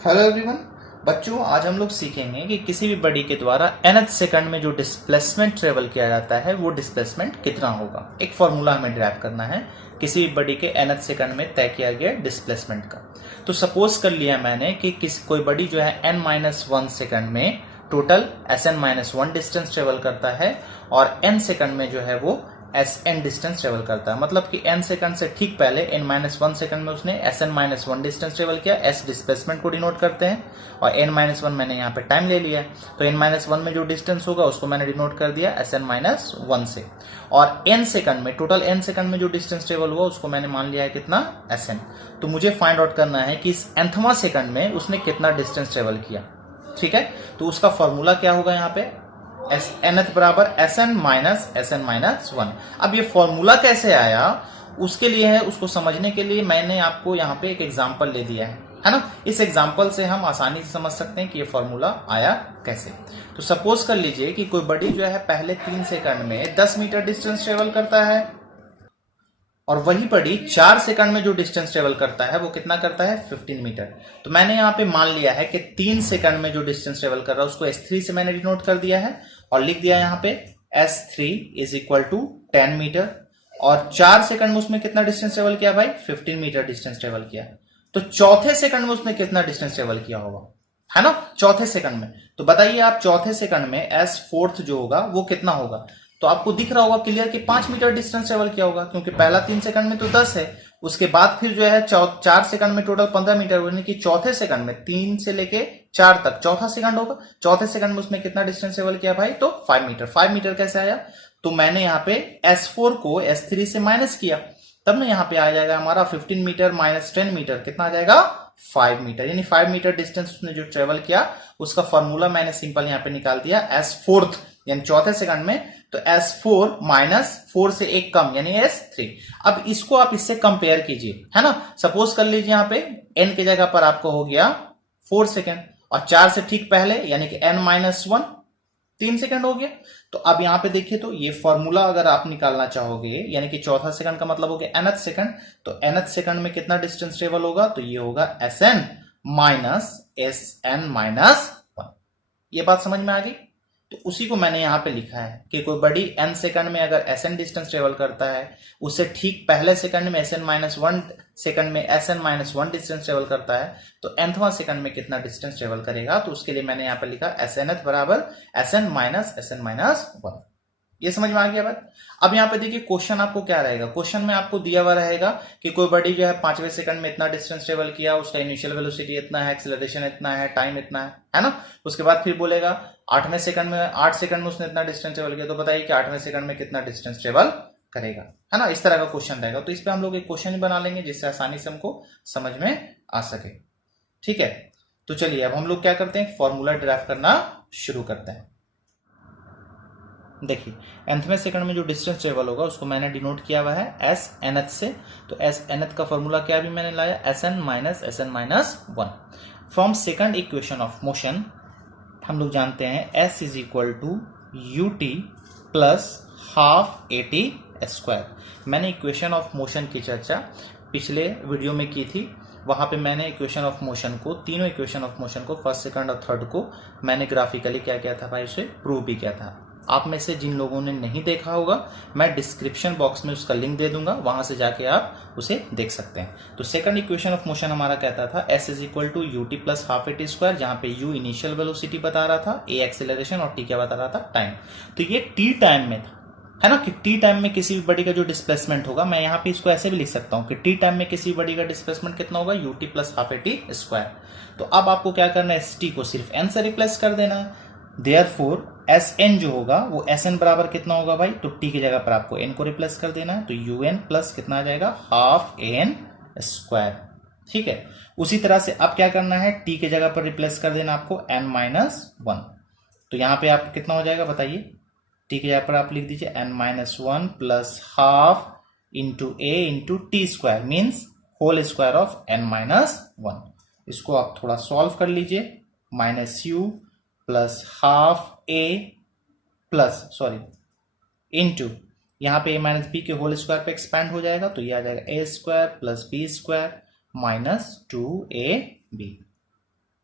Hello everyone. बच्चों, आज हम लोग सीखेंगे कि किसी भी बॉडी के द्वारा nth सेकंड में जो डिस्प्लेसमेंट ट्रेवल किया जाता है वो डिस्प्लेसमेंट कितना होगा। एक फॉर्मूला हमें ड्राइव करना है किसी भी बॉडी के nth सेकंड में तय किया गया डिस्प्लेसमेंट का। तो सपोज कर लिया मैंने कि कोई बॉडी जो है n-1 सेकंड में टोटल Sn-1 डिस्टेंस ट्रेवल करता है और n सेकंड में जो है वो Sn डिस्टेंस ट्रेवल करता है। मतलब कि n सेकंड से ठीक पहले n-1 सेकंड में उसने Sn-1 डिस्टेंस ट्रेवल किया। S डिस्प्लेसमेंट को डिनोट करते हैं और n-1 मैंने यहाँ पे टाइम ले लिया। तो n-1 में जो डिस्टेंस होगा उसको मैंने डिनोट कर दिया Sn-1 से। और n सेकंड में टोटल n सेकंड में जो डिस्टेंस ट्रेवल हुआ उसको मैंने मान लिया है कितना, Sn। तो मुझे फाइंड आउट करना है कि इस nthवां सेकंड में उसने कितना डिस्टेंस ट्रेवल किया। ठीक है, तो उसका फॉर्मूला क्या होगा यहाँ पे, nth बराबर Sn-1। अब ये फॉर्मूला कैसे आया उसके लिए है, उसको समझने के लिए मैंने आपको यहाँ पे एक एग्जांपल ले दिया है ना। इस एग्जांपल से हम आसानी से समझ सकते हैं कि ये फॉर्मूला आया कैसे। तो सपोज कर लीजिए कि कोई बॉडी जो है पहले 3 सेकंड में 10 मीटर डिस्टेंस ट्रेवल करता है और वही बॉडी 4 सेकंड में जो डिस्टेंस ट्रेवल करता है वो कितना करता है, 15 मीटर। तो मैंने यहाँ पे मान लिया है कि 3 सेकंड में जो डिस्टेंस ट्रेवल कर रहा है उसको S3 से मैंने डिनोट कर दिया है और लिख दिया यहाँ पे S3 is equal to 10 metre. और 4 सेकंड में उसमें कितना डिस्टेंस ट्रेवल किया भाई, 15 मीटर डिस्टेंस ट्रेवल किया। तो चौथे सेकंड में उसने कितना डिस्टेंस ट्रेवल किया होगा, है ना, चौथे सेकंड में। तो बताइए आप, चौथे सेकंड में S4 जो होगा वो कितना होगा। तो आपको दिख रहा होगा क्लियर कि 5 मीटर डिस्टेंस ट्रेवल किया होगा, क्योंकि पहला 3 सेकंड में तो 10 है, उसके बाद फिर जो है 4 सेकंड में टोटल 15 मीटर, यानी कि चौथे सेकंड में 3 से लेके 4 तक चौथा सेकंड होगा। चौथे सेकंड में उसने कितना डिस्टेंस ट्रेवल किया भाई, तो 5 मीटर। 5 मीटर कैसे आया, तो मैंने यहाँ पे S4 को S3 से माइनस किया, तब ना यहाँ पे आ जाएगा हमारा 15 मीटर माइनस 10 मीटर कितना आ जाएगा, 5 मीटर। यानी 5 मीटर डिस्टेंस उसने जो ट्रेवल किया उसका फॉर्मूला मैंने सिंपल यहाँ पे निकाल दिया S4 यानी चौथे सेकंड में। तो S4 माइनस 4 से एक कम यानी S3। अब इसको आप इससे कंपेयर कीजिए, है ना। सपोज कर लीजिए यहाँ पे n की जगह पर आपको हो गया 4 सेकंड और 4 से ठीक पहले यानी कि n-1 3 सेकंड हो गया। तो अब यहां पे देखिए, तो ये फॉर्मूला अगर आप निकालना चाहोगे यानी कि चौथा सेकंड का मतलब हो गया nth सेकंड, तो nth सेकंड में कितना डिस्टेंस ट्रेवल होगा, तो ये होगा Sn-1। ये बात समझ में आ गई। तो उसी को मैंने यहां पे लिखा है कि कोई बॉडी n सेकंड में अगर Sn डिस्टेंस ट्रेवल करता है, उससे ठीक पहले सेकंड में Sn-1 सेकंड में Sn-1 डिस्टेंस ट्रेवल करता है, तो nthवां सेकंड में कितना डिस्टेंस ट्रेवल करेगा। तो उसके लिए मैंने यहां पे लिखा Snth बराबर Sn-1। ये समझ में आ गया बात। अब यहाँ पे देखिए क्वेश्चन आपको क्या रहेगा, क्वेश्चन में आपको दिया हुआ रहेगा कि कोई बॉडी जो है 5वें सेकंड में इतना डिस्टेंस ट्रेवल किया, उसका इनिशियल वेलोसिटी इतना है, एक्सेलरेशन इतना है, टाइम इतना है ना। उसके बाद फिर बोलेगा 8वें सेकंड में 8 सेकंड में उसने इतना डिस्टेंस ट्रेवल किया, तो बताइए कि 8वें सेकंड में कितना डिस्टेंस ट्रेवल करेगा, है ना। इस तरह का क्वेश्चन रहेगा। तो इस पे हम लोग एक क्वेश्चन ही बना लेंगे जिससे आसानी से हमको समझ में आ सके। ठीक है, तो चलिए अब हम लोग क्या करते हैं, फॉर्मूला ड्राइव करना शुरू करते हैं। देखिए nthवें सेकंड में जो डिस्टेंस ट्रेवल होगा उसको मैंने डिनोट किया हुआ है Snth से। तो Snth का फॉर्मूला क्या भी मैंने लाया, Sn-1। From second equation of motion हम लोग जानते हैं S is equal to ut plus half AT²। मैंने इक्वेशन ऑफ मोशन की चर्चा पिछले वीडियो में की थी। वहां पे मैंने इक्वेशन ऑफ मोशन को, तीनों इक्वेशन ऑफ मोशन को, फर्स्ट सेकंड और थर्ड को मैंने ग्राफिकली क्या किया था भाई, उसे प्रूव भी किया था। आप में से जिन लोगों ने नहीं देखा होगा मैं डिस्क्रिप्शन बॉक्स में उसका लिंक दे दूंगा, वहां से जाके आप उसे देख सकते हैं। तो सेकंड इक्वेशन ऑफ मोशन हमारा कहता था S is equal to ut plus half AT², जहां पे u इनिशियल वेलोसिटी बता रहा था, a एक्सेलरेशन और t क्या बता रहा था, टाइम। तो ये t टाइम में था, है ना, कि टी टाइम में किसी भी बॉडी का जो डिस्प्लेसमेंट होगा, मैं यहाँ पे इसको ऐसे भी लिख सकता हूँ कि टी टाइम में किसी बॉडी का डिस्प्लेसमेंट कितना होगा, ut प्लस हाफ AT²। तो अब आपको क्या करना है, st को सिर्फ n से रिप्लेस कर देना है। देयरफॉर Sn जो होगा वो Sn बराबर कितना होगा भाई, तो t की जगह पर आपको n को रिप्लेस कर देना है, तो un प्लस कितना आ जाएगा, हाफ an²। ठीक है, उसी तरह से अब क्या करना है, t की जगह पर रिप्लेस कर देना आपको n-1। तो यहां पे आप कितना हो जाएगा बताइए, t की जगह पर आप लिख दीजिए n-1 plus half into a into t² means whole square of n-1। इसको आप थोड़ा सॉल्व कर लीजिए, minus u plus half a plus into यहाँ पे a माइनस बी के होल स्क्वायर पे एक्सपैंड हो जाएगा, तो ये आ जाएगा a² plus b² minus 2ab।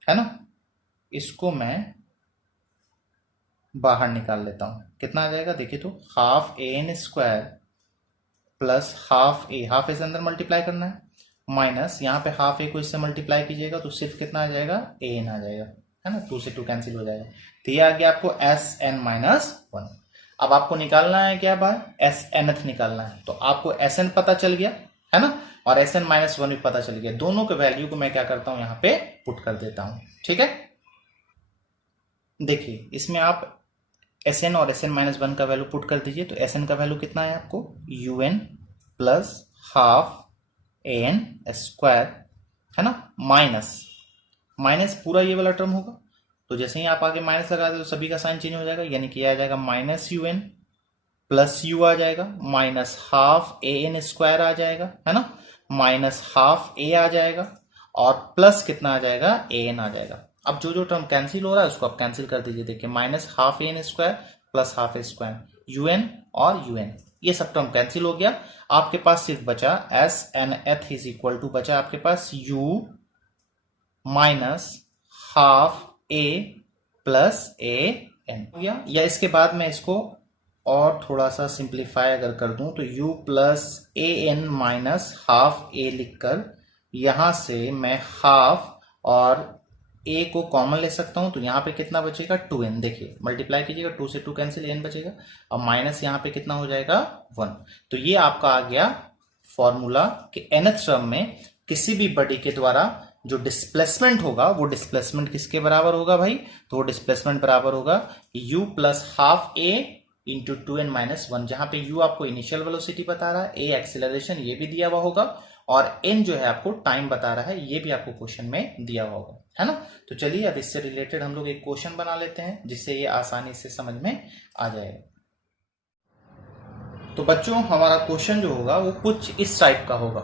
है ना, इसको मैं बाहर निकाल लेता हूं, कितना आ जाएगा देखिए, तो half A N square plus half ए से अंदर मल्टीप्लाई करना है, माइनस यहाँ पे हाफ ए को इससे मल्टीप्लाई कीजिएगा तो सिर्फ कितना आ जाएगा, ए एन आ जाएगा, है ना, 2 से 2 कैंसिल हो जाएगा। तो ये आ गया आपको एस एन माइनस 1। अब आपको निकालना है क्या बाय, एस एनथ निकालना है, तो आपको एस एन पता चल गया, है ना, और एस एन माइनस 1 भी पता चल गया। दोनों के वैल्यू को मैं क्या करता हूं, यहाँ पे पुट कर देता हूं, ठीक है। देखिए इसमें आप एस एन और एस एन माइनस 1 का वैल्यू पुट कर दीजिए, तो एस एन का वैल्यू कितना है आपको, U N plus half A N square, है ना, माइनस माइनस पूरा ये वाला टर्म होगा, तो जैसे ही आप आगे माइनस लगा दे तो सभी का साइन चेंज हो जाएगा, यानी कि आ जाएगा minus U N plus U आ जाएगा, minus half A N square आ जाएगा, है ना, माइनस हाफ ए आ जाएगा, और प्लस कितना आ जाएगा, ए एन आ जाएगा। अब जो जो टर्म कैंसिल हो रहा है उसको आप कैंसिल कर दीजिए, देखिए minus half A N square plus half A square, U N और यू एन, ये सब टर्म कैंसिल हो गया। आपके पास सिर्फ बचा S nth is equal to बचा आपके पास U minus half A plus A N हो गया। या इसके बाद मैं इसको और थोड़ा सा सिंप्लीफाई अगर कर दूं तो u plus A N minus half ए लिखकर यहां से मैं हाफ और a को कॉमन ले सकता हूं, तो यहां पे कितना बचेगा, 2n, देखिए मल्टीप्लाई कीजिएगा, 2 से 2 कैंसिल, n बचेगा, और माइनस यहां पे कितना हो जाएगा, 1। तो ये आपका आ गया फॉर्मूला कि nth टर्म में किसी भी बॉडी के द्वारा जो डिस्प्लेसमेंट होगा वो डिस्प्लेसमेंट किसके बराबर होगा भाई, तो वो डिस्प्लेसमेंट बराबर होगा u प्लस हाफ ए इंटू 2n माइनस 1, जहां पे u आपको इनिशियल वेलोसिटी बता रहा है, a एक्सीलरेशन ये भी दिया हुआ होगा, और n जो है आपको टाइम बता रहा है, ये भी आपको क्वेश्चन में दिया हुआ होगा, है ना। तो चलिए अब इससे रिलेटेड हम लोग एक क्वेश्चन बना लेते हैं जिससे ये आसानी से समझ में आ जाएगा। तो बच्चों हमारा क्वेश्चन जो होगा वो कुछ इस टाइप का होगा,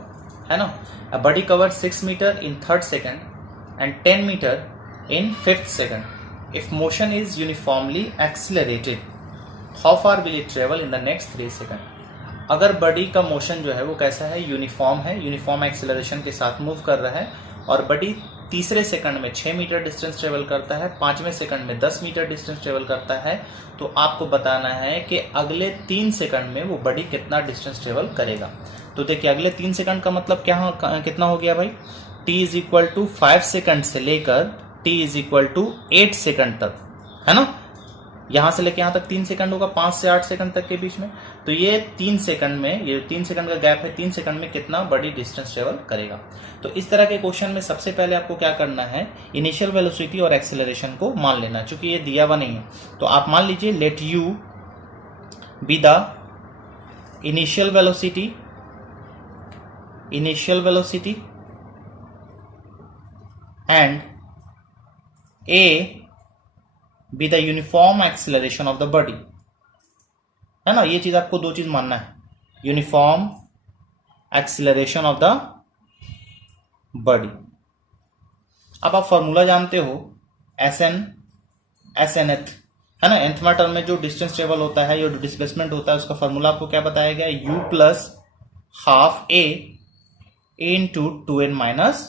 है ना। A body cover 6 metre in 3rd second and 10 metre in 5th second. If motion is uniformly accelerated, how far will it travel in the next 3 second. अगर बॉडी का मोशन जो है वो कैसा है, यूनिफॉर्म है, यूनिफॉर्म एक्सिलरेशन के साथ मूव कर रहा है, और बॉडी तीसरे सेकंड में 6 मीटर डिस्टेंस ट्रेवल करता है, 5वें सेकंड में 10 मीटर डिस्टेंस ट्रेवल करता है, तो आपको बताना है कि अगले 3 सेकंड में वो बॉडी कितना डिस्टेंस ट्रेवल करेगा। तो देखिए अगले 3 सेकंड का मतलब क्या कितना हो गया भाई, t is equal to 5 second से लेकर t is equal to 8 second तक, है ना, यहां से लेके यहां तक 3 सेकंड होगा, 5 से 8 सेकंड तक के बीच में। तो ये 3 सेकंड में, ये 3 सेकंड का गैप है, 3 सेकंड में कितना बड़ी डिस्टेंस ट्रेवल करेगा। तो इस तरह के क्वेश्चन में सबसे पहले आपको क्या करना है, इनिशियल वेलोसिटी और एक्सेलरेशन को मान लेना, चूंकि ये दिया हुआ नहीं है। तो आप मान लीजिए let you be the initial velocity and A be the uniform acceleration of the body, है ना। ये चीज आपको 2 चीज मानना है, uniform acceleration of the body. अब आप फॉर्मूला जानते हो एस एन एथ, है ना, nthवां टर्म में जो डिस्टेंस ट्रेवल होता है, जो डिस्प्लेसमेंट होता है, उसका फॉर्मूला आपको क्या बताया गया, u प्लस हाफ ए इंटू 2n माइनस।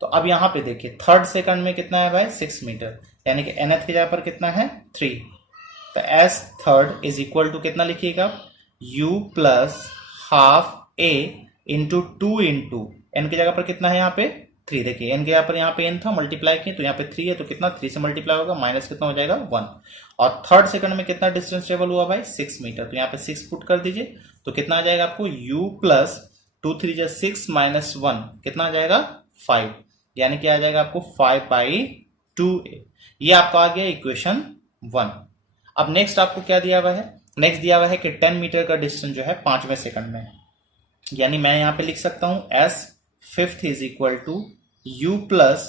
तो अब यहां पे देखिए 3rd सेकंड में कितना है भाई, 6 मीटर, यानी कि nth की जगह पर कितना है, 3। तो s third is equal to कितना लिखिएगा, u plus half a into 2 into n की जगह पर कितना है यहाँ पे 3। देखिए n के यहाँ पे n था, मल्टीप्लाई किए तो यहाँ पे 3 है, तो कितना 3 से मल्टीप्लाई होगा, माइनस कितना हो जाएगा 1। और 3rd सेकंड में कितना डिस्टेंस ट्रेवल हुआ भाई, 6 मीटर, तो यहाँ पे 6 पुट कर दीजिए, तो कितना आ जाएगा आपको, u प्लस 2 3 जा 6 माइनस 1 कितना आ जाएगा 5, यानी कि आ जाएगा आपको 5/2a। ये आपका आ गया इक्वेशन 1। अब नेक्स्ट आपको क्या दिया हुआ है, नेक्स्ट दिया हुआ है कि 10 मीटर का डिस्टेंस जो है 5वें सेकंड में है, यानी मैं यहां पे लिख सकता हूं s fifth is equal to u plus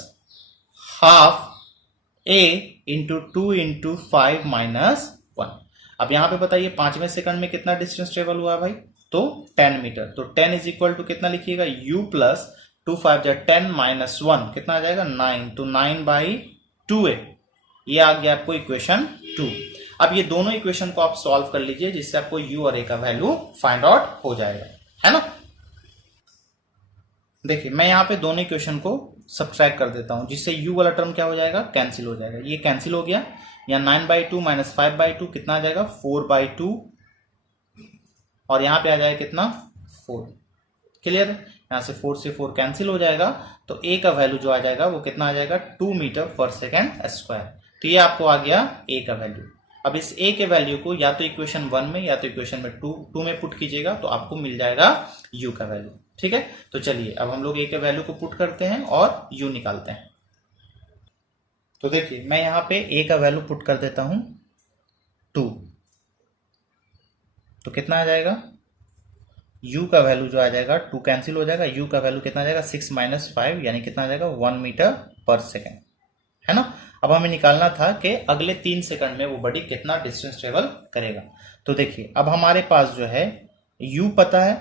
half a into 2 into 5 minus 1। अब यहां पे बताइए 5वें सेकंड में कितना डिस्टेंस ट्रेवल हुआ भाई, तो 10 मीटर, तो 10 इज इक्वल टू कितना लिखिएगा, u प्लस 2 5 जा 10 माइनस 1 कितना आ जाएगा 9, तो 9/2a। ये आ गया आपको इक्वेशन 2। अब ये दोनों इक्वेशन को आप सॉल्व कर लीजिए, जिससे आपको u और a का वैल्यू फाइंड आउट हो जाएगा, है ना। देखिए मैं यहाँ पे दोनों इक्वेशन को सब्ट्रैक्ट कर देता हूँ, जिससे u वाला टर्म क्या हो जाएगा, कैंसिल हो जाएगा। ये कैंसिल हो गया, यहाँ 9/2 माइनस 5/2 कितना आ जाएगा, 4/2, और यहाँ पे आ जाएगा कितना, 4। क्लियर है, यहाँ से 4 से 4 कैंसिल हो जाएगा, तो a का वैल्यू जो आ जाएगा वो कितना आ जाएगा, 2 मीटर पर सेकेंड स्क्वायर। तो ये आपको आ गया a का वैल्यू। अब इस a के वैल्यू को या तो इक्वेशन 1 में या तो इक्वेशन में 2 में पुट कीजिएगा, तो आपको मिल जाएगा u का वैल्यू। ठीक है, तो चलिए अब हम लोग a के वैल्यू को पुट करते हैं और u निकालते हैं। तो देखिए मैं यहाँ पे a का वैल्यू पुट कर देता हूं 2, तो कितना आ जाएगा, u का वैल्यू जो आ जाएगा 2 कैंसिल हो जाएगा, u का वैल्यू कितना आ जाएगा 6 माइनस 5 यानी कितना आ जाएगा 1 मीटर पर सेकेंड, है ना। अब हमें निकालना था कि अगले 3 सेकंड में वो बॉडी कितना डिस्टेंस ट्रेवल करेगा। तो देखिए अब हमारे पास जो है u पता है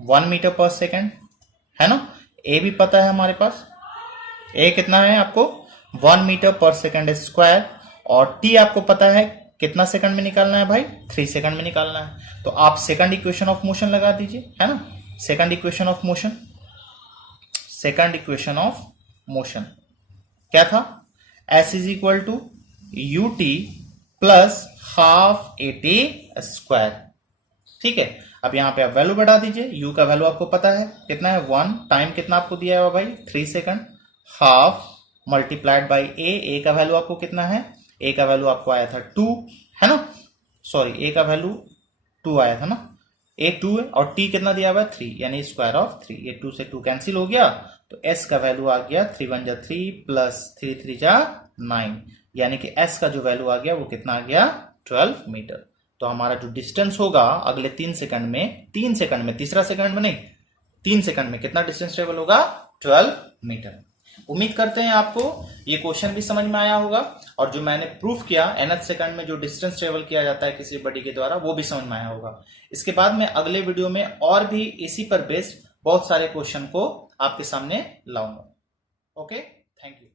1 मीटर पर सेकेंड, है ना, a भी पता है हमारे पास, a कितना है आपको 1 मीटर पर सेकेंड स्क्वायर, और t आपको पता है कितना सेकंड में निकालना है भाई, 3 सेकंड में निकालना है। तो आप सेकंड इक्वेशन ऑफ मोशन लगा दीजिए, है ना, second equation of motion, second equation of motion क्या था, s is equal to ut plus half at square. ठीक है, अब यहां पे आप वैल्यू बढ़ा दीजिए, u का वैल्यू आपको पता है कितना है 1, टाइम कितना आपको दिया है भाई 3 second, half multiplied by a का वैल्यू आपको कितना है, a का वैल्यू आपको आया था 2, है ना, सॉरी a का वैल्यू 2 आया था ना, a 2 है और t कितना दिया हुआ है 3, यानी स्क्वायर ऑफ 3, ये 2 से 2 कैंसिल हो गया, तो s का वैल्यू आ गया 3 1 जा 3 प्लस 3 3 जा 9, यानी कि s का जो वैल्यू आ गया वो कितना आ गया 12 मीटर। तो हमारा जो डिस्टेंस होगा अगले 3 सेकंड में, तीसरा सेकंड में नहीं, 3 सेकंड में कितना डिस्टेंस ट्रेवल होगा, 12 मीटर। उम्मीद करते हैं आपको ये क्वेश्चन भी समझ में आया होगा, और जो मैंने प्रूफ किया nth सेकंड में जो डिस्टेंस ट्रेवल किया जाता है किसी बॉडी के द्वारा वो भी समझ में आया होगा। इसके बाद मैं अगले वीडियो में और भी इसी पर बेस्ड बहुत सारे क्वेश्चन को आपके सामने लाऊंगा। Okay, thank you.